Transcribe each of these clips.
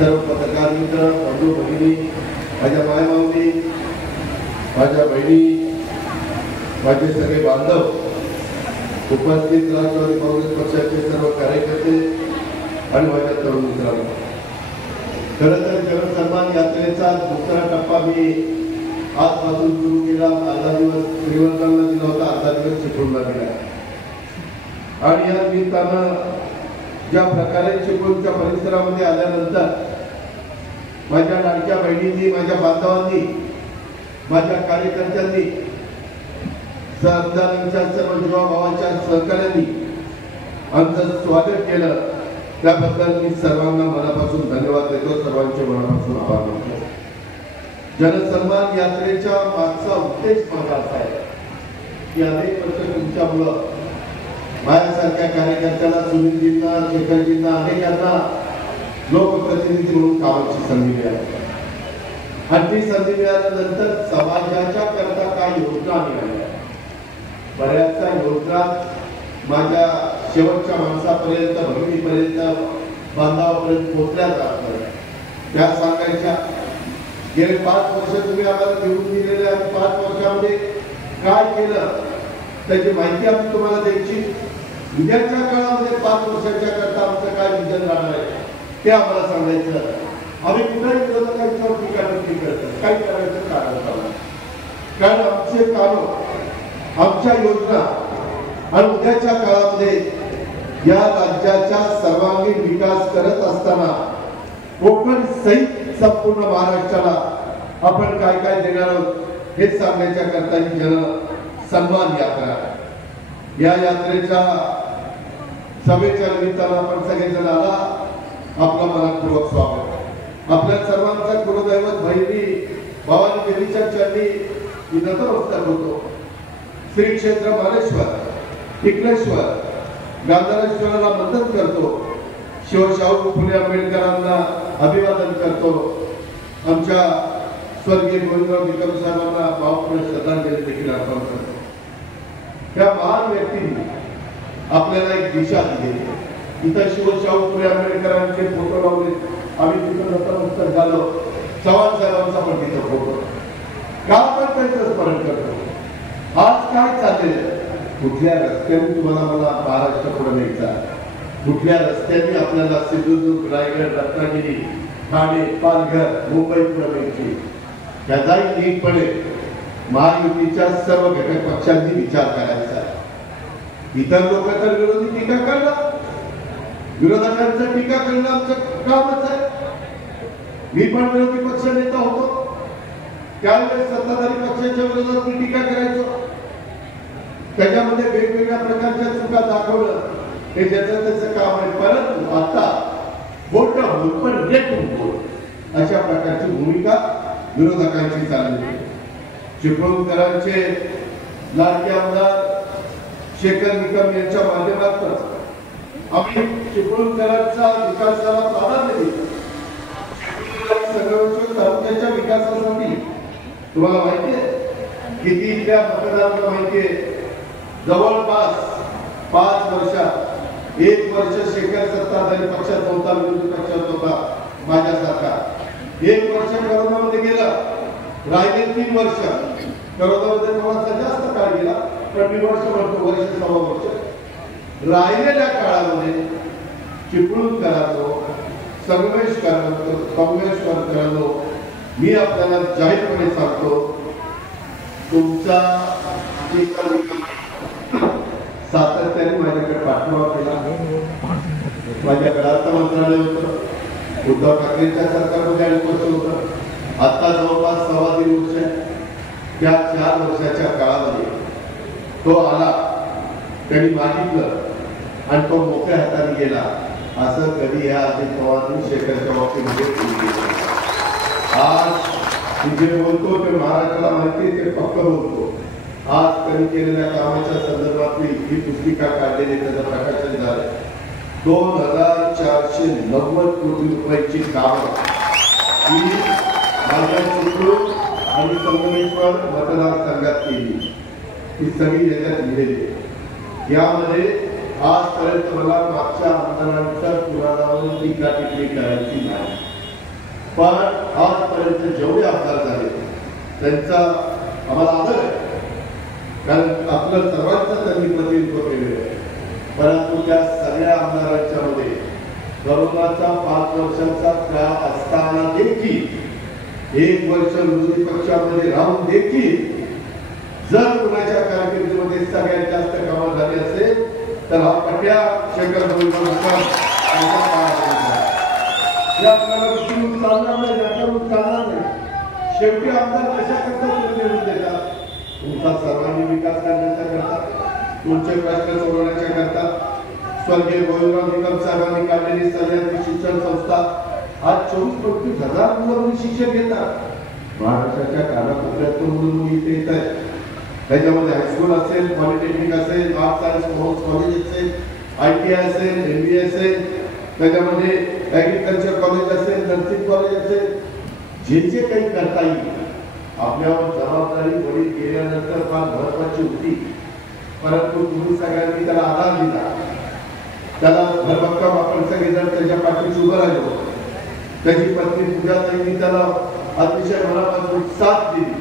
सर्व पत्रकार मित्र, बंधू भगिनी, माझ्या मायमाऊली, माझ्या बहिणी, माझे सगळे बांधव, उपस्थित राष्ट्रवादी काँग्रेस पक्षाचे सर्व कार्यकर्ते आणि माझ्या तरुण मित्रांनो, खरं तर जनसन्मान यात्रेचा दुसरा टप्पा मी आजपासून सुरू केला. अर्धा दिवस श्रीवर्धनला दिला होता, अर्धा दिवस चिपळूणला दिला. आणि या निमित्तानं ज्या प्रकारे चिपळूणच्या परिसरामध्ये आल्यानंतर माझ्या लाडक्या बहिणींनी, माझ्या बांधवांनी, माझ्या कार्यकर्त्यांनी, सरदारांच्या सर्व जीवाभावाच्या सहकार्यांनी आमचं स्वागत केलं, त्याबद्दल मी सर्वांना मनापासून धन्यवाद देतो, सर्वांचे मनापासून आभार मानतो. जनसन्मान यात्रेच्या मागचा उद्देश माझा असा आहे की अनेक वर्ष तुमच्यामुळं माझ्यासारख्या कार्यकर्त्याला, सुनीलजींना, शेखरजींना, अनेकांना लोकप्रतिनिधी म्हणून कामाची संधी मिळाली. आणि ती संधी मिळाल्यानंतर समाजाच्या करता काय योजना मिळाल्या, बऱ्याचशा योजना माझ्या शेवटच्या माणसापर्यंत, भगिनीपर्यंत, बांधवापर्यंत पोहोचल्या जात त्या सांगायच्या. गेले 5 वर्ष तुम्ही आम्हाला निवडून दिलेले आहे, 5 वर्षामध्ये काय केलं त्याची माहिती आम्ही तुम्हाला द्यायची. उद्याच्या काळामध्ये 5 वर्षाच्या करता आमचं काय विजन राहणार आहे ते आम्हाला सांगायचं. आम्ही कुठल्याही विरोधकांच्यावर टीका टिप्पणी करतात, काय करायचं कारण चालू, कारण आमचे काम, आमच्या योजना आणि उद्याच्या काळामध्ये या राज्याचा सर्वांगीण विकास करत असताना कोकण सहित संपूर्ण महाराष्ट्राला आपण काय काय देणार आहोत हे सांगण्याच्या करता ही जनसन्मान यात्रा. या यात्रेच्या सभेच्या निमित्तानं आपण सगळेजण आला, आपला मनपूर्वक स्वागत. आपल्या सर्वांचा कुलदैवत बहिणी भवानी देवीच्या चरणी नतमस्तक होतो. श्री क्षेत्र मालेश्वर, टिकलेश्वर, गांधारेश्वराला वंदन करतो. शिवशाहू फुले आंबेडकरांना अभिवादन करतो. आमच्या स्वर्गीय गोविंदराव निकम साहेबांना भावपूर्ण श्रद्धांजली देखील अर्पण करतो. त्या महान व्यक्तींनी आपल्याला एक दिशा दिली. इथं शिवशाहू फुले आंबेडकरांचे फोटो लावले, आम्ही तिथं नतमस्तक झालो. चव्हाण साहेबांचा पण तिथं फोटो, का आपण त्यांचं स्मरण करतो. आज काय चाललेलं, कुठल्या रस्त्याने तुम्हाला मला महाराष्ट्र पुढे न्यायचा, कुठल्या रस्त्यांनी आपल्याला सिंधुदुर्ग, रायगड, रत्नागिरी, ठाणे, पालघर, मुंबई पुढे न्यायची, त्याचाही नीटपणे महायुतीच्या सर्व घटक पक्षांनी विचार करायचा. इतर लोक तर विरोधी टीका करणार, विरोधकांचं टीका करणं आमचं कामच आहे. मी पण विरोधी पक्ष नेता होतो, त्यावेळेस सत्ताधारी पक्षाच्या विरोधात मी टीका करायचो. त्याच्यामध्ये वेगवेगळ्या प्रकारच्या चुका दाखवणं हे ज्याचं त्याचं काम आहे. परंतु आता बोलणं होत पण रेटून बोल अशा प्रकारची भूमिका विरोधकांची चालली. चिपळूणकरांचे लाडके आमदार शेखर निकम यांच्या माध्यमातून आम्ही चिपळूणकरांचा विकासाला प्राधान्य देतो. सर्वोच्च तालुक्याच्या विकासासाठी तुम्हाला माहिती आहे किती त्या मतदारांना माहिती आहे, जवळपास 5 वर्षात 1 वर्ष शेखर सत्ताधारी पक्षात होता, विरोधी पक्षात होता माझ्यासारखा. 1 वर्ष करोनामध्ये गेला, राहिले 3 वर्ष. करोनामध्ये थोडासा जास्त काळ गेला, पण मी वर्ष म्हणतो, वर्ष सव्वा वर्ष. राहिलेल्या काळामध्ये चिपळूणकरांनो, संगमेश्वरकरांनो, मी आपल्याला जाहीरपणे सांगतो, तुमचा सातत्याने माझ्याकडे पाठपुरावा केला. माझ्याकडे अर्थ मंत्रालय होतं, उद्धव ठाकरेंच्या सरकारमध्ये 8 वर्ष होतं. आता जवळपास 1.25 वर्ष. त्या 4 वर्षाच्या काळामध्ये तो आला, त्यांनी मागितलं आणि तो मोठ्या हाताने गेला. असं कधी या अजित पवारांनी शेखरच्या बाबतीमध्ये केलं. आज जे बोलतो ते महाराष्ट्राला माहिती, ते पक्क बोलतो. आज त्यांनी केलेल्या कामाच्या संदर्भातली ही पुस्तिका काढलेली, त्याचं प्रकाशन झालं. 2490 कोटी रुपयाची कामं ही माझ्या चिपळूण आणि संगमेश्वर मतदारसंघात केली. ही सगळी याच्यात लिहिलेली. यामध्ये आजपर्यंत मला मागच्या आमदारांच्या पुराणावर टीका टिप्पणी करायची नाही. पण आजपर्यंत जेवढे आमदार झाले त्यांचा आम्हाला आदर आहे, कारण आपलं सर्वांचं त्यांनी प्रतिनिधित्व केलेलं आहे. परंतु त्या सगळ्या आमदारांच्या मध्ये कोरोनाचा 5 वर्षाचा काळ असताना देखील 1 वर्ष विरोधी पक्षामध्ये राहून देखील जर कुणाच्या कारकिर्दीमध्ये सगळ्यात जास्त कामं झाली असेल तर हा पट्या शेखर भोईरकर चालणार नाही. शेवटी आमदार कशा करता निवडून देतात? तुमचा सर्वांनी विकास करण्याच्या करता, तुमचे प्रश्न सोडवण्याच्या करता. स्वर्गीय गोविंदराव निकम साहेबांनी काढलेली सह्याद्री शिक्षण संस्था आज 24-25 हजार मुलं शिक्षण घेतात. महाराष्ट्राच्या कानाकोपऱ्यातून मुलं इथे येत आहेत. त्याच्यामध्ये हायस्कूल असेल, पॉलिटेक्निक असेल, आर्ट सायन्स कॉमर्स कॉलेज असेल, ITI असेल, MBA असेल, त्याच्यामध्ये ऍग्रिकल्चर कॉलेज असेल, नर्सिंग कॉलेज असेल, जे जे काही करता येईल आपल्यावर जबाबदारी वडील गेल्यानंतर फार महत्वाची होती. परंतु तुम्ही सगळ्यांनी त्याला आधार दिला, त्याला भरभक्कम आपण सगळेजण त्याच्या पाठीशी उभं राहिलो. त्याची पत्नी पूजाताईंनी त्याला अतिशय मनापासून साथ दिली.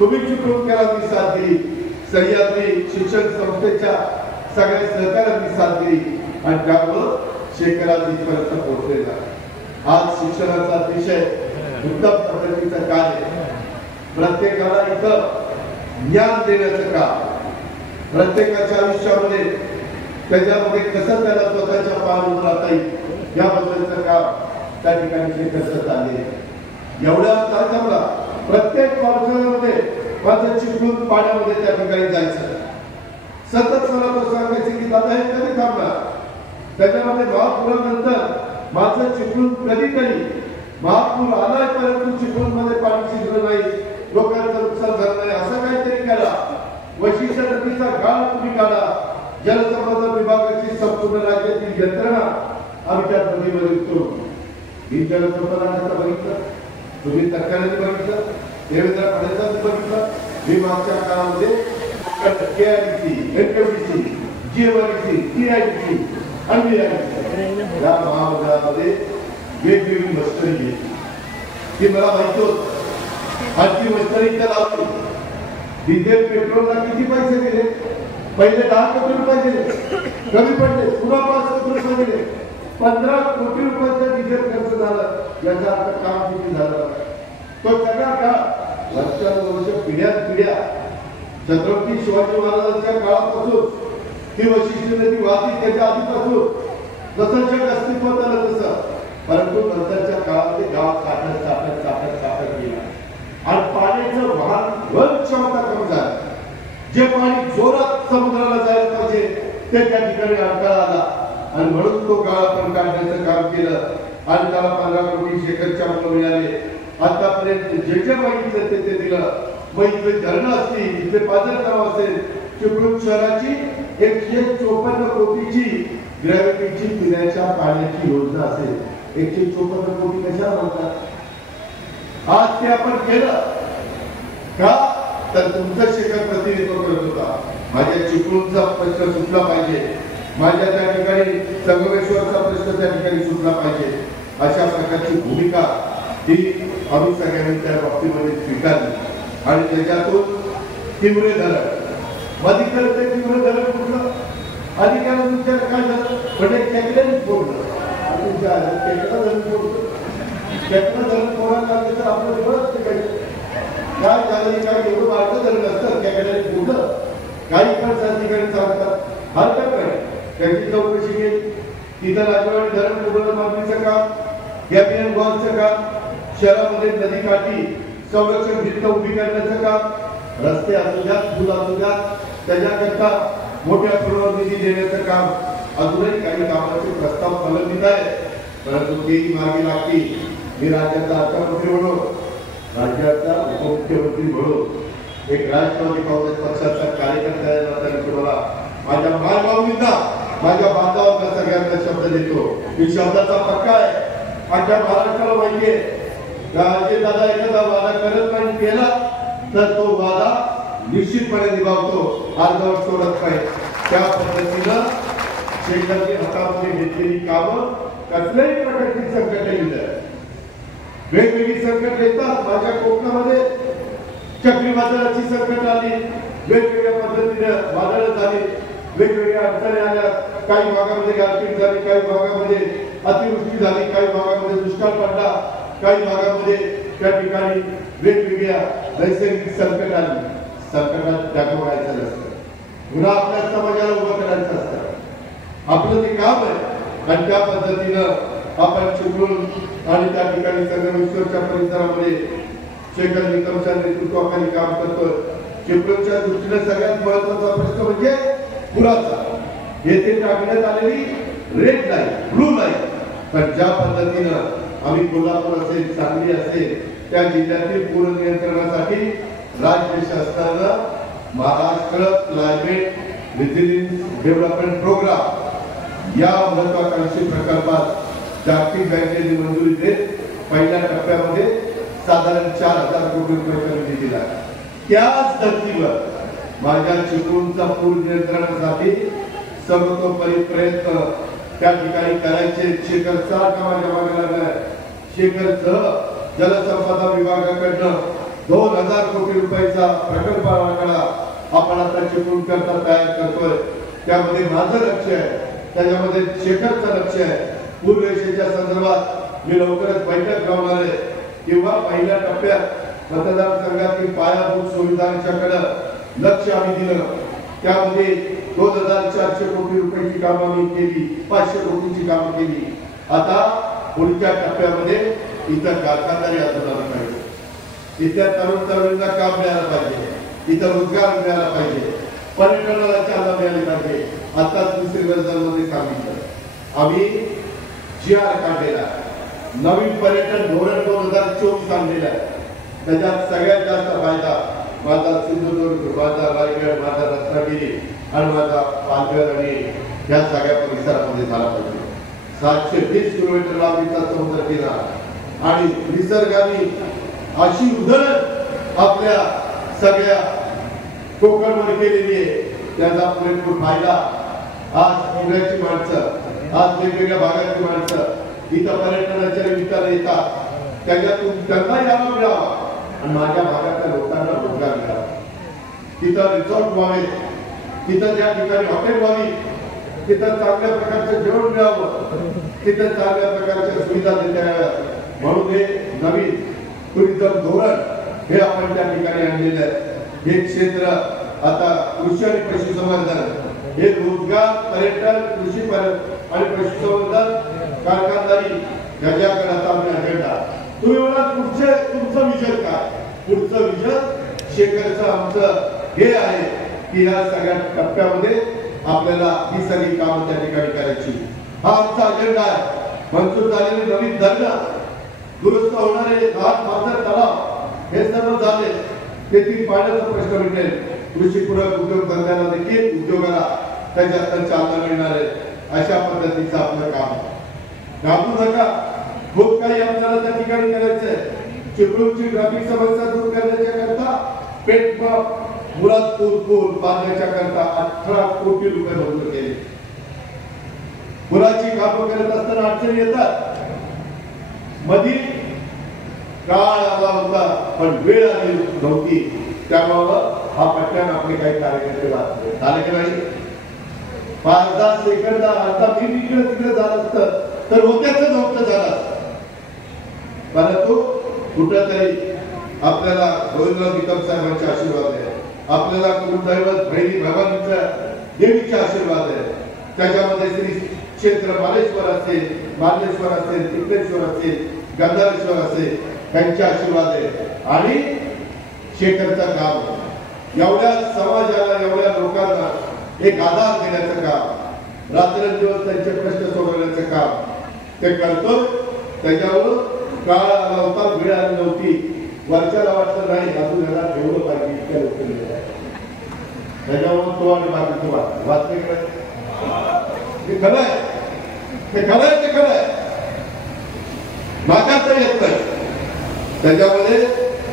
तुम्ही चिपळूण केला साथ दिली, सह्याद्री शिक्षण संस्थेच्या सगळ्या सहकार्यांनी साथ दिली आणि त्यामुळं शेखरात इथपर्यंत पोहोचलेला. आज शिक्षणाचा अतिशय उत्तम पद्धतीचं कार्य, प्रत्येकाला इथं ज्ञान देण्याचं काम, प्रत्येकाच्या आयुष्यामध्ये त्याच्यामध्ये कसं त्याला स्वतःच्या पायावर उभं राहता येईल याबद्दलचं काम त्या ठिकाणी शेखर चालले. एवढ्या कार्यक्रमाला प्रत्येक पावसाळ्यामध्ये माझं चिपळूण पाण्यामध्ये त्या ठिकाणी जायचं. सतत मला तो सांगायचे की दादा हे कधी थांबणार? त्याच्यामध्ये महापुरानंतर माझं चिपळूण कधीतरी महापूर आलाय परंतु चिपळूण मध्ये पाणी शिरलं नाही, लोकांचं नुकसान झालं नाही, असं काहीतरी करा. वशिष्ठ नदीचा गाळ तुम्ही काढा. जलसंपदा विभागाची संपूर्ण राज्यातील यंत्रणा आम्ही त्या नदीमध्ये उतरू. ही जलसंपदा कसं बघितलं तुम्ही? सरकारने बघितलं, देवेंद्र फडणवीसांनी बघितलं. मी मागच्या काळामध्ये KRDC, NKVC, GMRDC, TIDC आणि या महामंडळामध्ये वेगवेगळी मस्करी घेतली. ती मला माहिती होत. आजची मस्करी त्याला लावली. डिझेल पेट्रोलला किती पैसे दिले? पहिले 10 कोटी रुपये दिले, कमी पडले, पुन्हा 5 कोटी रुपये दिले, 15 कोटी रुपयाचा डिझेल खर्च झाला. याचा अर्थ काम किती झालं? तो सगळा काळ वर्षानुवर्ष पिढ्या छत्रपती शिवाजी महाराजांच्या काळापासून ही वशिष्ठ नदी वाहती त्याच्या आधीपासून जसं जग अस्तित्वात आलं तसं. परंतु नंतरच्या काळामध्ये गाव साठत गेला आणि पाण्याचं वाहन क्षमता कमी झाली. जे पाणी जोरात समुद्राला जायला पाहिजे ते त्या ठिकाणी अडथळा आला आणि म्हणून तो गाळ आपण काढण्याचं काम केलं आणि त्याला 15 कोटी शेखरच्या मुलं मिळाले. आतापर्यंत जे जे माहिती ते दिलं. मग इथले धरणं असतील, इथले पाझर तलाव असेल, चिपळूण शहराची 154 कोटीची ग्रॅव्हिटीची पिण्याच्या पाण्याची योजना असेल. 154 कोटी कशा म्हणतात? आज ते आपण केलं का? तर तुमचं शेखर प्रतिनिधित्व करत होता. माझ्या चिपळूणचा प्रश्न सुटला पाहिजे, माझ्या त्या ठिकाणी संगमेश्वरचा प्रश्न त्या ठिकाणी सुटला पाहिजे. अशा प्रकारची भूमिका ही आम्ही सगळ्यांनी त्या बाबतीमध्ये स्वीकारली आणि त्याच्यातून तिवरे धरण मधीकडे ते तिवरे धरण कुठलं अधिकाऱ्यांच्या काय झालं म्हणजे टेकड्याने फोडलं. तुमच्या टेकडा धरण फोडलं, टेकडा धरण फोडायला लागले तर आपलं बरंच टिकायचं. काय झालं काय एवढं वाढतं धरण असतं टेकड्याने फोडलं. काही पण अधिकारी सांगतात हरकत नाही, त्याची चौकशी केली. तिथं राजवाडी धरण पूर्ण मागणीचं काम, गॅबियन वॉलचं काम, शहरामध्ये नदीकाठी संरक्षण भिंत उभी करण्याचं काम, रस्ते असू द्यात, पूल असू द्यात, त्याच्याकरता मोठ्या प्रमाणावर निधी देण्याचं काम, अजूनही काही कामाचे प्रस्ताव प्रलंबित आहे. परंतु तेही मार्गी लागतील. मी राज्याचा अर्थमंत्री म्हणून, राज्याचा उपमुख्यमंत्री म्हणून एक राष्ट्रवादी काँग्रेस पक्षाचा कार्यकर्ता तुम्हाला माझ्या मायबाबींना माझ्या बांधवांना सगळ्यांना शब्द देतो. मी शब्दाचा पक्का आहे. माझ्या महाराष्ट्राला माहिती आहे जे दादा एखादा वादा करत नाही केला तर तो वादा निश्चितपणे निभावतो, अर्धवट सोडत नाही. त्या पद्धतीनं शेखरने हातामध्ये घेतलेली कामं कसल्याही प्रकारची संकट येईल वेगवेगळी संकट येतात. माझ्या कोकणामध्ये चक्रीवादळाची संकट आली, वेगवेगळ्या पद्धतीने वादळ झाली, वेगवेगळ्या अडचणी आल्या. काही भागामध्ये गारपीट झाली, काही भागामध्ये अतिवृष्टी झाली, काही भागामध्ये दुष्काळ पडला, काही भागामध्ये त्या ठिकाणी वेगवेगळ्या नैसर्गिक संकट आली. संकटात जागवायचं नसतं, पुन्हा आपल्या समाजाला उभं करायचं असतं. आपलं ते काम आहे आणि त्या पद्धतीनं आपण चिपळूण आणि त्या ठिकाणी संगमेश्वरच्या परिसरामध्ये शेखर निकमच्या नेतृत्वाखाली काम करतोय. चिपळूणच्या दृष्टीने सगळ्यात महत्वाचा प्रश्न म्हणजे पुराचा. येथे टाकण्यात आलेली रेड लाईन, ब्लू लाईन, पण ज्या पद्धतीनं आम्ही कोल्हापूर असेल, सांगली असेल त्या जिल्ह्यातील पूर नियंत्रणासाठी राज्य शासनानं Maharashtra climate resilience development programme या महत्वाकांक्षी प्रकल्पात जागतिक बँकेने मंजुरी देत पहिल्या टप्प्यामध्ये साधारण 4,000 कोटी रुपयाचा निधी दिला. त्याच धर्तीवर माझ्या चिपळूणचा पूर नियंत्रणासाठी सर्वतोपरी प्रयत्न त्या ठिकाणी करायचे. शेखरचा माझ्या मागे लागलाय. शेखरसह जलसंपदा विभागाकडनं 2,000 कोटी रुपयाचा प्रकल्प आराखडा आपण आता चिपळूण करता तयार करतोय. त्यामध्ये माझं लक्ष आहे, त्याच्यामध्ये शेखरचं लक्ष आहे. पूर रेषेच्या संदर्भात मी लवकरच बैठक लावणार आहे किंवा पहिल्या टप्प्यात मतदारसंघातील पायाभूत सुविधांच्याकडे लक्ष आम्ही दिलं. त्यामध्ये 2,400 कोटी रुपयाची कामं आम्ही केली, 500 कोटीची कामं केली. आता पुढच्या टप्प्यामध्ये इथं कारखानदारी अजून आला पाहिजे, इथल्या तरुण तरुणींना काम मिळालं पाहिजे, इथं रोजगार मिळाला पाहिजे, पर्यटनाला चालना मिळाली पाहिजे. आता दुसरी गरजांमध्ये सांगितलं आम्ही GR काढलेला, नवीन पर्यटन धोरण 2024 आणलेलं आहे. त्याच्यात सगळ्यात जास्त फायदा माझा सिंधुदुर्ग, माझा रायगड, माझा रत्नागिरी आणि माझा पालघर आणि या सगळ्या परिसरामध्ये झाला पाहिजे. 720 किलोमीटर लांबीचा समुद्र किनारा आणि निसर्गाने अशी उधळण आपल्या सगळ्या कोकणमध्ये केलेली आहे. त्याचा पुरेपूर फायदा आज पुण्याची माणसं, आज वेगवेगळ्या भागाची माणसं इथं पर्यटनाच्या निमित्ताने येतात. त्याच्यातून त्यांना यावं मिळावा आणि माझ्या भागातल्या लोकांना रोजगार मिळावा. तिथं रिसॉर्ट व्हावे, तिथं त्या ठिकाणी हॉटेल व्हावी, तिथं चांगल्या प्रकारचं जेवण मिळावं, तिथं चांगल्या प्रकारच्या सुविधा देता याव्यात. म्हणून हे नवीन टुरिझम धोरण हे आपण त्या ठिकाणी आणलेलं आहे. हे क्षेत्र आता कृषी आणि पशुसंवर्धन, हे रोजगार, पर्यटन, कृषी आणि पशुसंवर्धन, कारखानदारी याच्याकडे आता आम्ही अजेंडा. तुम्ही म्हणा पुढचे तुमचं विजन काय? पुढचं विजन शेखरचं आमचं हे आहे की या सगळ्या टप्प्यामध्ये आपल्याला ही सगळी कामं त्या ठिकाणी करायची. हा आमचा अजेंडा आहे. मंजूर झालेले नवीन धरणं, दुरुस्त होणारे लहान पाझर तलाव हे सर्व झाले. तेथील पाण्याचा प्रश्न मिटेल. कृषीपूरक उद्योगधंद्याला देखील उद्योगाला त्याच्यात चालना मिळणार आहे. अशा पद्धतीचं आपलं काम घाबरू नका. खूप काही आपल्याला त्या ठिकाणी करायचंय. चिपळूणची ट्रॅफिक समस्या दूर करण्याच्या करता पेठमाप मुरादपूर पूल बांधण्याच्या करता 18 कोटी रुपये मंजूर केले. पुराची कामं करत असताना अडचणी येतात. मधी काळ आला होता पण वेळ आली नव्हती. त्यामुळं हा पट्ट्यानं आपले काही कार्यकर्ते वाचले झाले की नाही. 5-10 सेकंद आता मी इकडे तिकडे झालं असतं तर होत्याच नव्हतं झालं असतं. परंतु कुठंतरी आपल्याला गोविंदराव निकम साहेबांचे आशीर्वाद आहे, आपल्याला कुलदैवत भैरी भगवानच्या देवीचे आशीर्वाद आहे. त्याच्यामध्ये श्री क्षेत्र मालेश्वर असेल, मार्लेश्वर असेल, तिकडेश्वर असेल, गंधारेश्वर असेल, त्यांचे आशीर्वाद आहे. आणि शेखरचं काम एवढ्या समाजाला, एवढ्या लोकांना एक आधार देण्याचं काम, रात्रंदिवस त्यांचे प्रश्न सोडवण्याचं काम ते करतो. त्याच्यावर काळ आला होता, वेळ आली नव्हती. वर्षाला वाटतं नाही अजून याला ठेवलं पाहिजे इतक्या लोक त्याच्यावर तो आणि बाकीचं वाचते ते खरं आहे, ते खरं आहे, ते खरं आहे. नाकारता येत नाही. त्याच्यामध्ये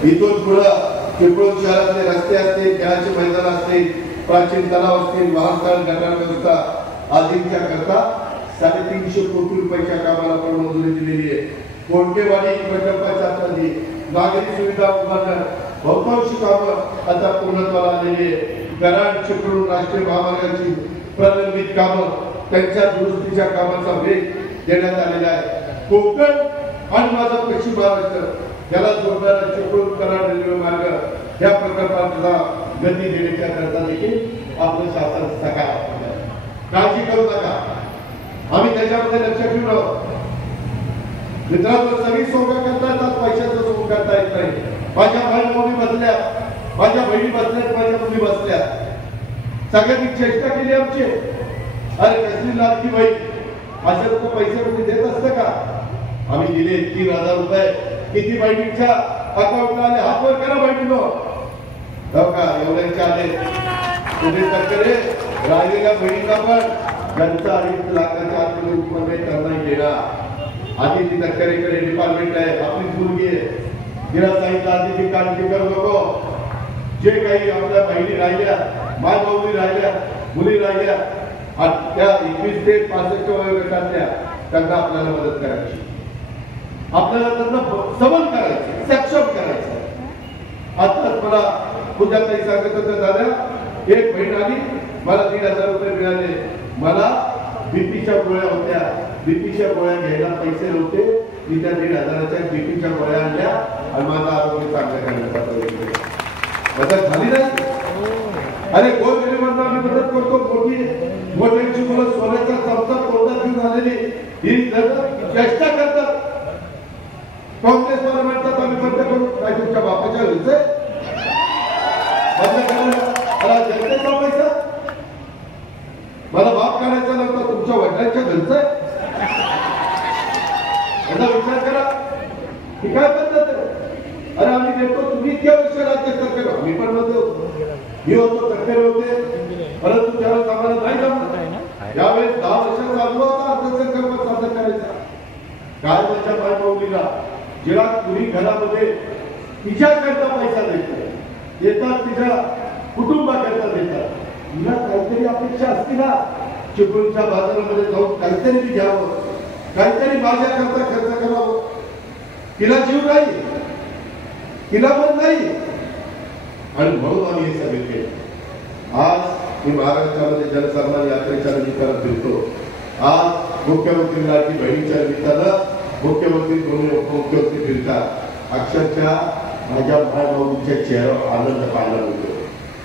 इथून पुढं चिपळूण शहरातले रस्ते असतील, खेळाचे मैदान असतील, प्राचीन तलाव असतील, वाहनतळ, गटार व्यवस्था आदींच्या करता 350 कोटी रुपयाच्या कामाला पण मंजुरी दिलेली आहे. कोणकेवाडी प्रकल्पाच्या हाती नागरी सुविधा उभारण्यात बहुतांशी कामं आता पूर्णत्वाला आलेली आहे. कराड चिपळूण राष्ट्रीय महामार्गाची प्रलंबित कामं त्यांच्या दुरुस्तीच्या कामाचा वेग देण्यात आलेला आहे. कोकण आणि माझा पश्चिम महाराष्ट्र याला जोडणारा चिपळूण कराड रेल्वे मार्ग या प्रकल्पाला गती देण्याच्या करता देखील आपलं शासन सकारात्मक आहे. काळजी करू नका, आम्ही त्याच्यामध्ये लक्ष ठेवलं. मित्रांनो, सगळी सोंगा करता येतात, पैशाचं सोंग करता येत नाही. माझ्या भाई बसल्या, माझ्या बहिणी बसल्यात, माझ्या मुली बसल्या, सगळ्यांनी चेष्टा केली आमची. अरे कसली लाडकी बाई, अशा लोक पैसे कोणी देत असतं का? आम्ही दिले 3000 रुपये. किती बहिणींच्या अकाउंटला आले? हात वर करा बहिणीनो. हो का? एवढ्यांचे आले. तुम्ही तक्करे राहिलेल्या बहिणींना पण ज्यांचा 2.5 लाखाच्या आतमध्ये उत्पन्न त्यांना देणार. आधी ती तक्करेकडे डिपार्टमेंट आहे, आपली मुलगी आहे, तिला सांगितलं आधी ती काळजी करू नको. जे काही आपल्या बहिणी राहिल्या, माय भाऊनी राहिल्या, मुली राहिल्या, त्या 21 ते 65 वयोगटातल्या त्यांना आपल्याला मदत करायची, आपल्याला त्यांना सबल करायचं, सक्षम करायचं. आताच मला पूजा ताई सांगत होत्या, दादा एक बहीण आली, मला 3000 रुपये मिळाले. मला बीपीच्या गोळ्या होत्या, बीपीच्या गोळ्या घ्यायला पैसे नव्हते. मी त्या 1500च्या बीपीच्या गोळ्या आणल्या आणि माझं आरोग्य चांगलं करण्याचा प्रयत्न मदत झाली नाही. अरे गोरगरिबांना आम्ही मदत करतो. मोठ्यांची मुलं सोन्याचा चमचा तोंडात घेऊन आलेली ही चेष्टा करतात. काँग्रेस मला म्हणतात आम्ही बंद करू. काय तुमच्या बापाच्या घरचं बंद करायला जनतेचा पैसा? मला बाप काढायचा नव्हता, तुमच्या वडिलांच्या घरचं याचा विचार करा. ही काय पद्धत आहे? अरे आम्ही देतो, तुम्ही इतक्या वर्ष राज्य सरकार, आम्ही पण मध्ये होतो, मी होतो, तक्करे होते, परंतु त्यावेळेस आम्हाला नाही जमलं. यावेळेस 10 वर्षाचा अनुभव होता अर्थसंकल्प सादर करायचा. काय माझ्या बायकोलीला जिला कुणी घरामध्ये तिच्याकरता पैसा देतात, तिच्या कुटुंबाकरता देतात, तिला काहीतरी अपेक्षा असते ना. चिपळूणच्या बाजारामध्ये जाऊन काहीतरी घ्यावं, काहीतरी माझ्याकरता खर्च करावं. तिला जीव नाही, तिला पण नाही, आणि म्हणून आम्ही हे सगळे केले. आज मी महाराष्ट्रामध्ये जनसन्मान यात्रेच्या निमित्तानं फिरतो. आज मुख्यमंत्री लाडकी बहिणीच्या निमित्तानं मुख्यमंत्री दोन्ही उपमुख्यमंत्री फिरतात. अक्षरशः माझ्या भाऊच्या चेहऱ्यावर आनंद पाहायला मिळतो,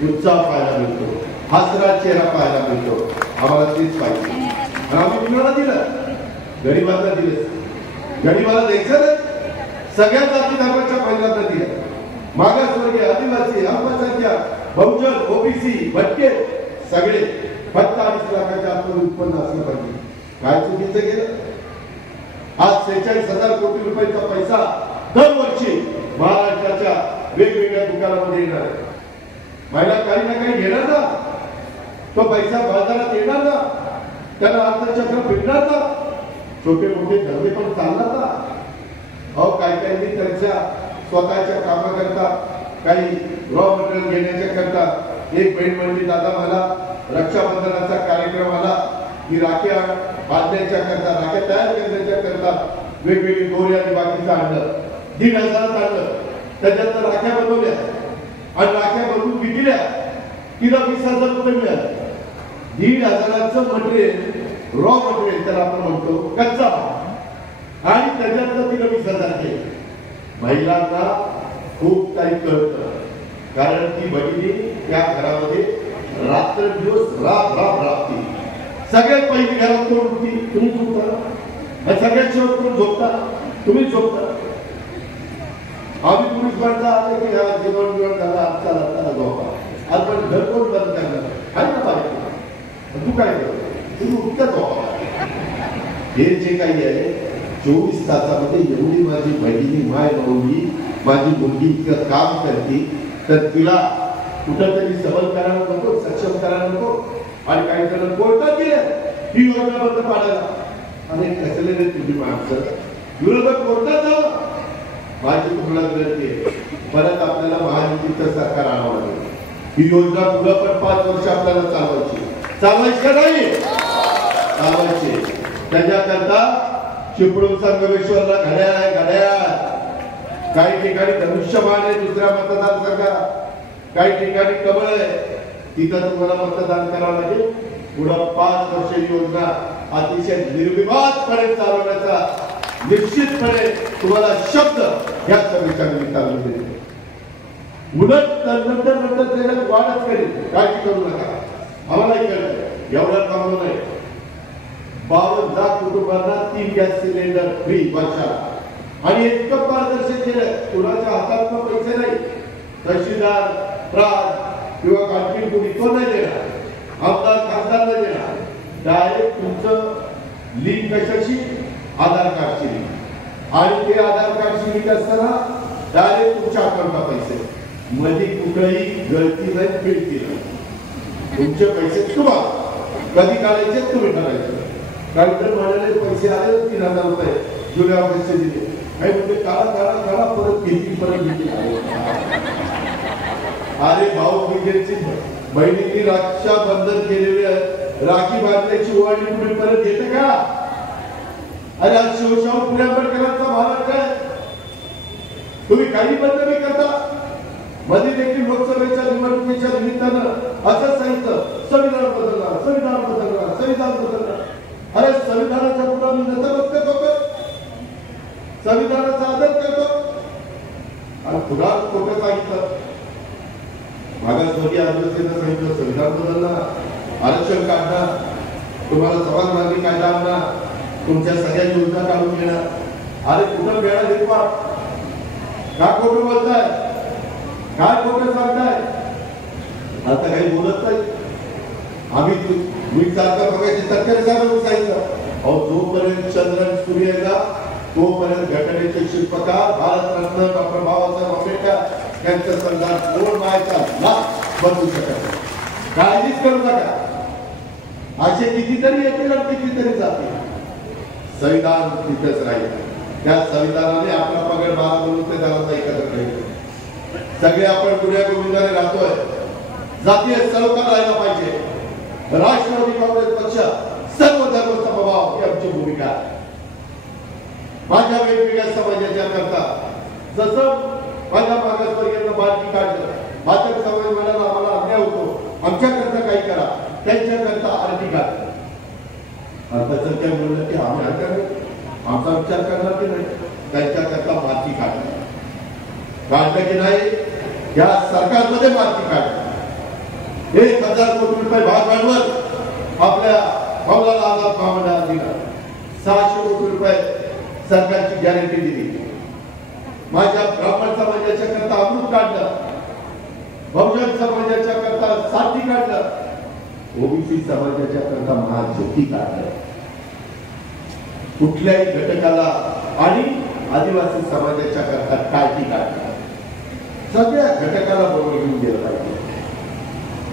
उत्साह पाहायला मिळतो, हसरा चेहरा पाहायला मिळतो. आम्हाला तेच पाहिजे. आम्ही कुणाला दिलं? गरीबांना दिलं. गरीबाला द्यायचं नाही. सगळ्या जाती धर्माच्या महिलांना दिलं. मागासवर्गीय, आदिवासी, अल्पसंख्याक, बहुजन, ओबीसी, भटके सगळे फक्त 2.5 लाखाच्या आतमध्ये उत्पन्न असलं पाहिजे. काय चुकीचं केलं? आज 46,000 कोटी रुपयाचा पैसा दरवर्षी महाराष्ट्राच्या वेगवेगळ्या दुकानामध्ये येणार आहे. महिला काही ना काही घेणार ना, तो पैसा बाजारात येणार ना, त्याला अर्थचक्र फिरणार ना, छोटे मोठे धंदे पण चालणार ना. अहो काही त्यांच्या स्वतःच्या कामाकरता, काही रॉ मटेरियल घेण्याच्या करता. एक बहीण म्हणली, दादा मला रक्षाबंधनाचा कार्यक्रम आला, ही राख्या बांधण्याच्या करता, राख्या तयार करण्याच्या करता वेगवेगळी दोरी आणि बाकीचं आणलं, 1,500 आणलं. त्याच्यात राख्या बनवल्या आणि राख्या बनवून विकल्या. तिला 20,000 रुपये मिळाले. 1,500चं मटेरियल, रॉ मटेरियल त्याला आपण म्हणतो, कच्चा माल, आणि त्याच्यातलं तिला 20,000 केलं. महिलांना खूप काही कळतं, कारण ती बहिणी त्या घरामध्ये रात्रदिवस राबती. सगळ्यात पहिली घरात कोण होती? तुम्ही झोपता. सगळ्यात शेवट कोण झोपता? तुम्ही झोपता. आम्ही पुरुष माणसं आले की ह्या जेवण बिवण झाला, आजचा रात्ताला झोपा. आज पण घर कोण बंद करणार? आहे ना पाहिजे. तू काय करतो? तुम्ही उठता झोपा. हे जे काही आहे 24 तासामध्ये एवढी माझी बहिणी, माय भाऊनी, माझी मुलगी इतकं काम करते, तर तिला कुठंतरी सबल करायला नको, सक्षम करायला नको. आणि काही जण कोर्टात गेले ही योजना बंद पाडायला. आणि कसले तुम्ही माणसं, विरोधक कोर्टात जावं. माझी तुम्हाला विनंती आहे, परत आपल्याला महायुतीचं सरकार आणावं लागेल. ही योजना पुढे पण 5 वर्ष आपल्याला चालवायची का नाही? चालवायची. त्याच्याकरता चिपळूण संगमेश्वरला घड्याळ आहे, घड्याळ. काही ठिकाणी धनुष्यमान आहे, दुसऱ्या मतदारसंघात काही ठिकाणी कमळ आहे. तिथं तुम्हाला मतदान करावं लागेल. पुढं 5 वर्ष योजना अतिशय निर्विवादपणे चालवण्याचा निश्चितपणे तुम्हाला शब्द या सभेच्या निमित्तानं देतो. उलट नंतर त्याच्यात वाढच करेल, काळजी करू नका. आम्हालाही कळलं एवढं थांबलो नाही. 52 लाख कुटुंबांना 3 गॅस सिलेंडर फ्री वर्षाला. आणि इतकं पारदर्शक केलं. कुणाच्या हातात पैसे नाही. तहसीलदार, प्रांत किंवा आणखी कोणी तो नाही देणार. आमदार खासदार नाही देणार. डायरेक्ट तुमचं लिंक कशाशी, आधार कार्डची लिंक. आणि ते आधार कार्डची लिंक असताना डायरेक्ट तुमच्या अकाउंटला पैसे. मध्ये कुठेही गळती नाही, फिरती नाही. तुमचे पैसे तुम्हाला कधी काढायचे तुम्ही ठरायचे. काहीतरी म्हणाले पैसे आले 3000 रुपये जुलै ऑगस्टचे दिले. काही म्हणजे काळा परत घेतली, परत घेतली. अरे भाऊ बिगेची बहिणींनी रक्षाबंधन केलेले राखी बांधण्याची ओवाळणी पुढे परत घेते का? अरे आज शिवशाहू फुले आंबेडकरांचा महाराष्ट्र आहे. तुम्ही काही बंद नाही करता. मध्ये देखील लोकसभेच्या निवडणुकीच्या निमित्तानं असं सांगितलं संविधान बदलणार, संविधान बदलणार, संविधान बदलणार. अरे संविधानाच्या पुढे मी नतमस्तक होतो, संविधानाचा आदर करतो. आणि पुन्हा खोटं सांगितलं. मागासवर्गीय आदिवासींना सांगितलं संविधान बदलणार, आरक्षण काढणार, तुम्हाला समाज मागणी कायदा आणणार, तुमच्या सगळ्या योजना काढून घेणार. अरे कुठं वेळा देखवा, का खोटं बोलताय, काय खोटं सांगताय? आता काही बोलत नाही. आम्ही मी सारखं बघायचे तत्काळ सांगितलं, अहो जोपर्यंत चंद्रन सूर्य आहे ना तोपर्यंत घटनेचे शिल्पकार भारतरत्न डॉक्टर बाबासाहेब आंबेडकर यांचं संविधान कोण मायचा लाभ बदलू शकत नाही. काळजीच करू नका. असे कितीतरी येतील आणि कितीतरी जातील. संविधान तिथेच राहील. त्या संविधानाने आपला पगड बाळा म्हणून ते जरा एकत्र राहील. सगळे आपण गुन्ह्या गोविंदाने राहतोय. जातीय सलोखा राहायला पाहिजे. राष्ट्रवादी काँग्रेस पक्ष सर्व धर्म समभाव ही आमची भूमिका आहे. माझ्या वेगवेगळ्या समाजाच्या करता जसं माझ्या मागासवर्गीयांना बारकी काढलं, भाजप समाज म्हणाला आम्हाला अन्याय होतो, आमच्याकरता काही करा, त्यांच्याकरता आरती काढलं. अल्पसंख्याक म्हणलं की आम्ही आमचा विचार करणार की नाही, त्यांच्याकरता माती काढलं. काढलं की नाही, या सरकारमध्ये माती काढलं. 1000 कोटी रुपये भागभांडवल आपल्या मौलाना आझाद महामंडळाला दिला. 600 कोटी रुपये सरकारची गॅरंटी दिली. माझ्या ब्राह्मण समाजाच्या करता अमृत काढलं, बहुजन समाजाच्या करता साठी काढलं, ओबीसी समाजाच्या करता महाज्योती काढलं. कुठल्याही घटकाला आणि आदिवासी समाजाच्या करता काळजी काढलं. सगळ्या घटकाला बरोबर घेऊन गेलं पाहिजे.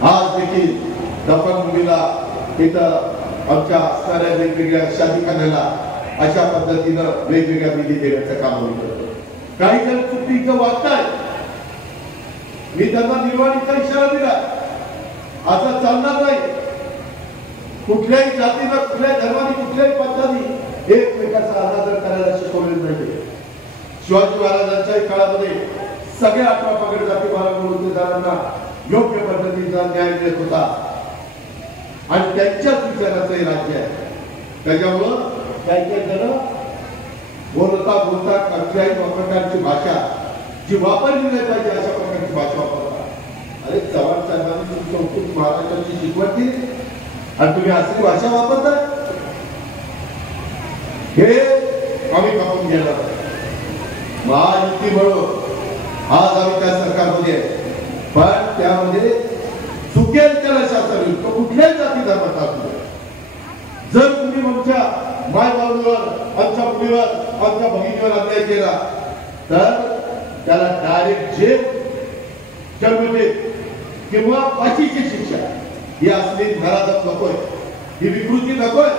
आज देखील दफन मुलीला इथं आमच्या असणाऱ्या वेगवेगळ्या शादीखान्याला अशा पद्धतीनं वेगवेगळ्या निधी देण्याचं काम आम्ही करतो. काही जण चुकीचं वागतायत. मी त्यांना निर्वाणीचा इशारा दिला, असं चालणार नाही. कुठल्याही जातीनं, कुठल्याही धर्माने, कुठल्याही पद्धतीने एकमेकाचा अनादर करायला शिकवलेलं नाही. शिवाजी महाराजांच्या काळामध्ये सगळ्या 18 पगड जाती बाळगुरुदारांना योग्य पद्धतीचा न्याय मिळत होता आणि त्यांच्याच विचाराचं हे राज्य आहे. त्याच्यामुळं काही जण बोलता कुठल्याही प्रकारची भाषा जी वापरली नाही पाहिजे अशा प्रकारची भाषा वापरतात. अरे चव्हाण साहेबांनी तुमची संस्कृत महाराष्ट्राची शिकवण दिली आणि तुम्ही असली भाषा वापरताय, हे आम्ही कापून घेणार. महायुती म्हणून आज आम्ही त्या सरकारमध्ये आहे, पण त्यामध्ये चुकेल त्याला शासन तो कुठल्याही जाती धर्माचा असतो. जर तुम्ही आमच्या मायबाबूवर, आमच्या मुलीवर, आमच्या बहिणीवर अन्याय केला तर त्याला डायरेक्ट जेल, जन्मठेप किंवा फाशीची शिक्षा ही असली नराधम नकोय, ही विकृती नकोय.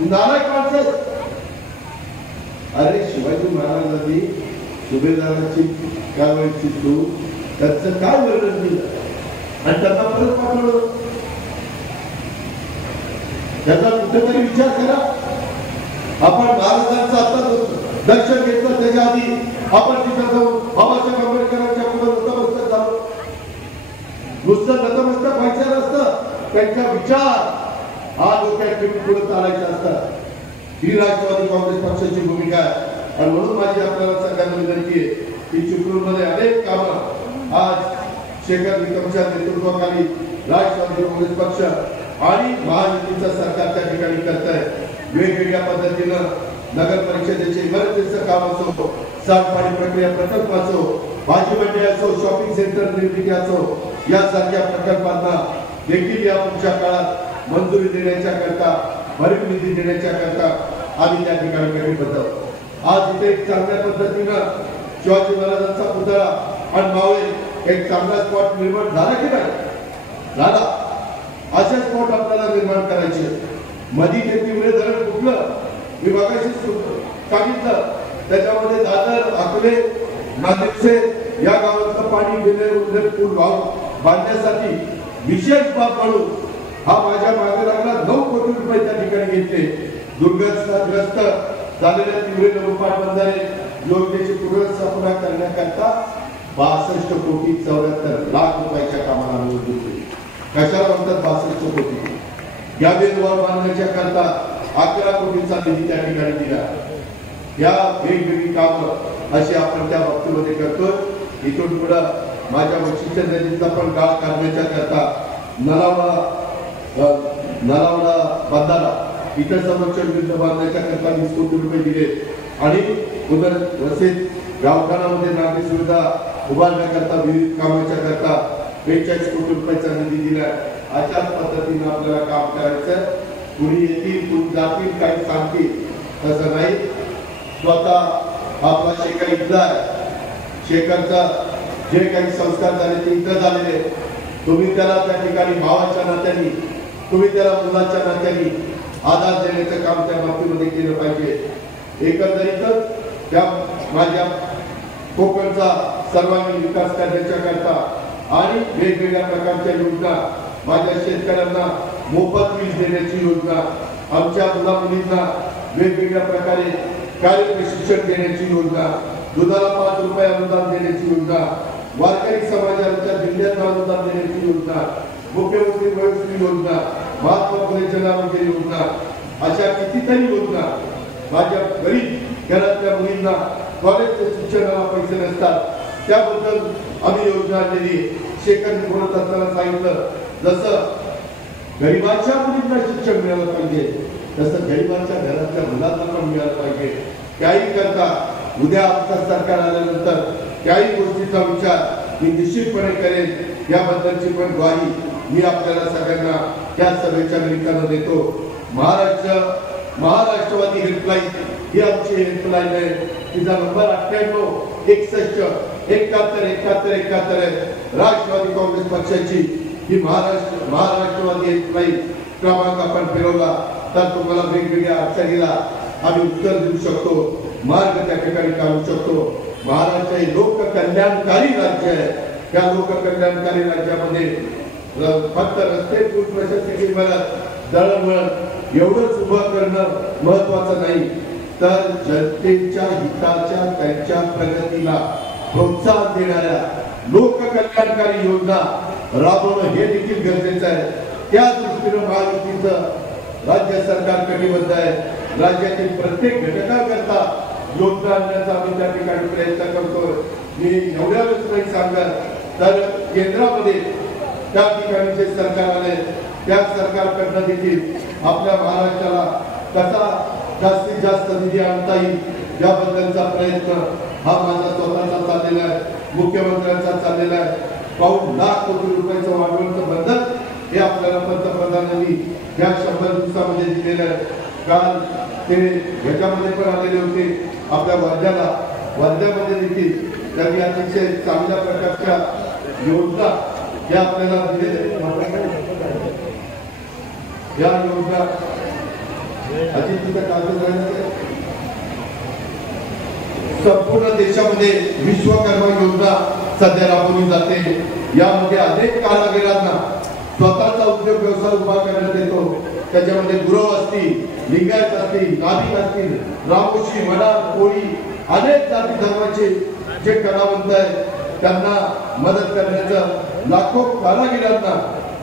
नालायक माणसं. अरे शिवाजी महाराजांनी सुभेदाराची कारवाईची तू त्याचं काय वर्णन दिलं आणि त्यांना परत पाठवलं. त्याचा कुठेतरी विचार करा. आपण महाराजांचं आता दर्शन घेतलं त्याच्या आधी आपण तिथं जाऊन बाबासाहेब आंबेडकरांच्या पुढे नतमस्तक झालो. नुसतं नतमस्तक व्हायचं नसतं, त्यांचा विचार हा डोक्यात ठेवून पुढे चालायचा असतात. ही राष्ट्रवादी काँग्रेस पक्षाची भूमिका आहे. आणि म्हणून माझी आपल्याला सगळ्यांना विनंती आहे की चिपळूणमध्ये अनेक कामं आज शेखर निकमच्या नेतृत्वाखाली राष्ट्रवादी काँग्रेस पक्ष आणि महायुतीचं सरकार त्या ठिकाणी करत आहे. वेगवेगळ्या पद्धतीनं नगर परिषदेचे इमारतीचं काम असो, सांडपाणी प्रक्रिया प्रकल्प असो, भाजी मंडई असो, शॉपिंग सेंटर निर्मिती असो, यासारख्या प्रकल्पांना देखील या पुढच्या काळात मंजुरी देण्याच्या करता, भरीव निधी देण्याच्या करता आम्ही त्या ठिकाणी कटिबद्ध आहोत. आज इथे एक चांगल्या पद्धतीनं शिवाजी महाराजांचा पुतळा आणि मावळे एक चांगला स्पॉट निर्माण झाला की नाही झाला. असे स्पॉट आपल्याला निर्माण करायचे. मधी ते तिवरे धरण कुठलं मी बघायची सांगितलं, त्याच्यामध्ये दादर, अकले, नांदेडचे या गावाचं पाणी गेले पूल बांधण्यासाठी विशेष बाब म्हणून हा माझ्या मागे लागला 9 कोटी रुपये त्या ठिकाणी घेतले. दुर्गतग्रस्त झालेल्या तिवरे नवपाट बंधारे योजनेची पुनर्स्थापना करण्याकरता 62 कोटी 74 लाख रुपयाच्या कामाला मंजुरी दिली. कशाला म्हणतात 62 कोटी? या बेलवार बांधण्याच्या करता 11 कोटींचा निधी त्या ठिकाणी दिला. या वेगवेगळी कामं अशी आपण त्या बाबतीमध्ये करतोय. इथून पुढे माझ्या वशिष्ठ नदीचा पण गाळ काढण्याच्या करता नलावडा बंधारा इतर संरक्षण भिंत बांधण्याच्या करता 20 कोटी रुपये दिले आणि पुनर्वसित गावठाणामध्ये नागरी सुविधा उभारण्याकरता विविध कामाच्या करता 45 कोटी रुपयाचा निधी दिला. अशाच पद्धतीने आपल्याला काम करायचं. कुणी येतील, कुणी जातील, काही सांगतील तसं नाही. स्वतः आपला शेखर इथला आहे. शेखरचा जे काही संस्कार झाले ते इथं झालेले. तुम्ही त्याला त्या ठिकाणी भावाच्या नात्याने, तुम्ही त्याला मुलाच्या नात्याने आधार देण्याचं काम त्या बाबतीमध्ये केलं पाहिजे. एकंदरीतच त्या माझ्या कोकणचा सर्वांगीण विकास करण्याच्या करता आणि वेगवेगळ्या प्रकारच्या योजना, माझ्या शेतकऱ्यांना मोफत वीज देण्याची योजना, आमच्या मुला मुलींना वेगवेगळ्या प्रकारे कार्य प्रशिक्षण देण्याची योजना, दुधाला 5 रुपये अनुदान देण्याची योजना, वारकरी समाजाच्या दिंड्यांना अनुदान देण्याची योजना, मुख्यमंत्री वयोश्री योजना, महात्मा फुले जन आरोग्य योजना, अशा कितीतरी योजना. माझ्या गरीब घरातल्या मुलींना कॉलेजच्या शिक्षणाला पैसे नसतात, त्याबद्दल आम्ही योजना आणलेली. शेखर बोलत असताना सांगितलं जसं गरिबांच्या मुलींना शिक्षण मिळालं पाहिजे तसं गरिबांच्या घरातल्या मुलांना पण मिळालं पाहिजे. त्याही करता उद्या आमचं सरकार आल्यानंतर त्याही गोष्टीचा विचार मी निश्चितपणे करेन. याबद्दलची पण ग्वाही मी आपल्याला सगळ्यांना त्या सभेच्या निमित्तानं देतो. महाराष्ट्रवादी हेल्पलाईन ही आमची हेल्पलाईन आहे. तिचा नंबर 98 61 71 71 71 आहे. राष्ट्रवादी काँग्रेस पक्षाची ही महाराष्ट्रवादी हेल्पलाईन क्रमांक आपण फिरवला तर तुम्हाला वेगवेगळ्या अडचणीला आम्ही उत्तर देऊ शकतो, मार्ग त्या ठिकाणी काढू शकतो. महाराष्ट्र हे लोककल्याणकारी राज्य आहे. त्या लोककल्याणकारी राज्यामध्ये फक्त रस्ते, पूल, प्रशासकीय इमारत, दळणवळण एवढंच उभं करणं महत्वाचं नाही, तर जनतेच्या हिताच्या, त्यांच्या प्रगतीला प्रोत्साहन देणाऱ्या लोककल्याणकारी योजना राबवणं हे देखील गरजेचं आहे. त्या दृष्टीनं महायुतीचं राज्य सरकार कटिबद्ध आहे. राज्यातील प्रत्येक घटकाकरता योजना आणण्याचा आम्ही त्या ठिकाणी प्रयत्न करतोय. मी एवढ्या वेळेस नाही सांगत तर केंद्रामध्ये त्या ठिकाणी जे सरकार आले त्या सरकारकडनं देखील आपल्या महाराष्ट्राला कसा जास्तीत जास्त निधी आणता येईल याबद्दलचा प्रयत्न हा माझा स्वतःचा चाललेला आहे, मुख्यमंत्र्यांचा चाललेला आहे. पाऊण लाख कोटी रुपयाचं वाढवण्याचं बंधन हे आपल्याला पंतप्रधानांनी या 100 दिवसामध्ये दिलेलं आहे. काल ते ह्याच्यामध्ये पण आलेले होते आपल्या वर्ध्यामध्ये देखील त्यांनी अतिशय चांगल्या प्रकारच्या योजना या आपल्याला दिलेल्या. या योजना संपूर्ण देशामध्ये विश्वकर्मा योजना सध्या राबवली जाते. यामध्ये अनेक कारागिरांना स्वतःचा उद्योग व्यवसाय उभा करण्यात येतो. त्याच्यामध्ये गुरव असतील, लिंगायत असतील, नाभिक असतील, रामोशी, वडार, कोळी अनेक जाती धर्माचे जे कलावंत आहेत त्यांना मदत करण्याचं, लाखो कारागिरांना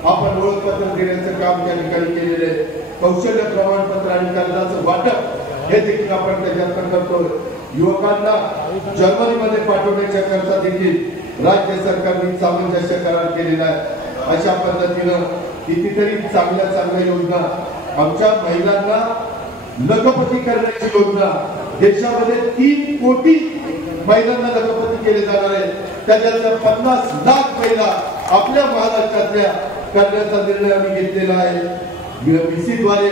आपण ओळखपत्र देण्याचं काम त्या ठिकाणी केलेले. कौशल्य प्रमाणपत्र आणि कर्जाचं वाटप हे देखील आपण त्याच्यात करतो. युवकांना जर्मनीमध्ये पाठवण्याच्या करता देखील राज्य सरकारने सामंजस्य करार केलेला आहे. अशा पद्धतीनं कितीतरी चांगल्या योजना आमच्या महिलांना लखपती करण्याची योजना. देशामध्ये 3 कोटी महिलांना लखपती केले जाणार आहे. त्याच्यातल्या 50 लाख महिला आपल्या महाराष्ट्रातल्या करण्याचा निर्णय आम्ही घेतलेला आहे. BC द्वारे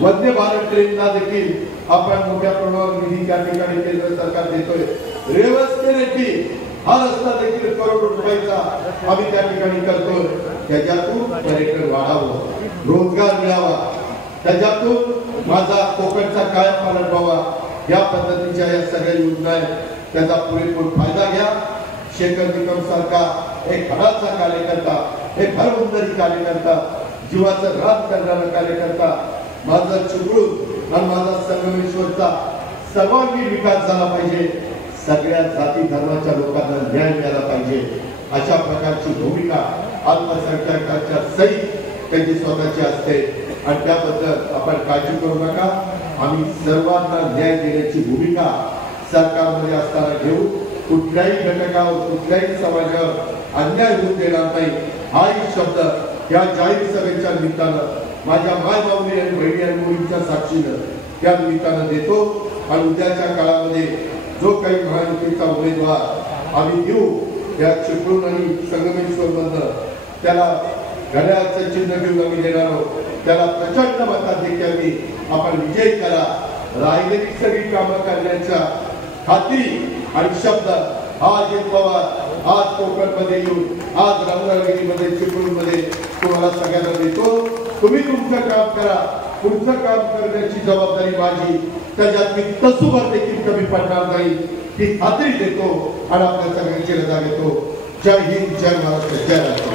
वंदे भारत ट्रेनला देखील आपण मोठ्या प्रमाणावर निधी त्या ठिकाणी केंद्र सरकार देतोय. रेवस ते रेड्डी हा रस्ता देखील करोडो रुपयाचा आम्ही त्या ठिकाणी करतोय. त्याच्यातून पर्यटन वाढावं, रोजगार मिळावा, त्याच्यातून माझा कोकणचा कायापालट व्हावा. या पद्धतीच्या या सगळ्या योजना आहेत. त्याचा पुरेपूर फायदा घ्या. शेखर निकम सारखा एक घराचा कार्यकर्ता, एक घरबंदरी कार्यकर्ता, जीवाचं रान करणारा कार्यकर्ता, माझा चिपळूण आणि माझा संगमेश्वरचा सर्वांगीण विकास झाला पाहिजे. सगळ्या जाती धर्माच्या लोकांना न्याय मिळाला पाहिजे. अशा प्रकारची भूमिका अल्पसंख्याकांच्या सहित त्यांची स्वतःची असते आणि त्याबद्दल आपण काळजी करू नका. आम्ही सर्वांना न्याय देण्याची भूमिका सरकारमध्ये असताना घेऊ. कुठल्याही घटकावर, कुठल्याही समाजावर अन्याय होऊ देणार नाही. हाही शब्द या जाहीर सभेच्या निमित्तानं माझ्या मायबाऊनी आणि बहिणी आणि मुलींच्या साक्षीनं त्या निमित्तानं देतो. आणि उद्याच्या काळामध्ये जो काही महायुतीचा उमेदवार आम्ही देऊ या चिपळूण आणि संगमेश्वर मधनं त्याला घड्याळाचं चिन्ह घेऊन आम्ही देणार आहोत. त्याला प्रचंड मताधिक्याने आपण विजयी करा. राहिलेली सगळी कामं करण्याच्या खात्री आणि शब्द आज अजित पवार आज कोकणमध्ये येऊन, आज रत्नागिरीमध्ये, चिपळूणमध्ये तुम्हाला सगळ्यांना देतो. तुम्ही तुमचं काम करा. पुढचं काम करण्याची जबाबदारी माझी. त्याच्यात मी तसूभर देखील कमी पडणार नाही ही खात्री देतो आणि आपल्या सगळ्यांची रजा घेतो. जय हिंद, जय महाराष्ट्र, जय राष्ट्र.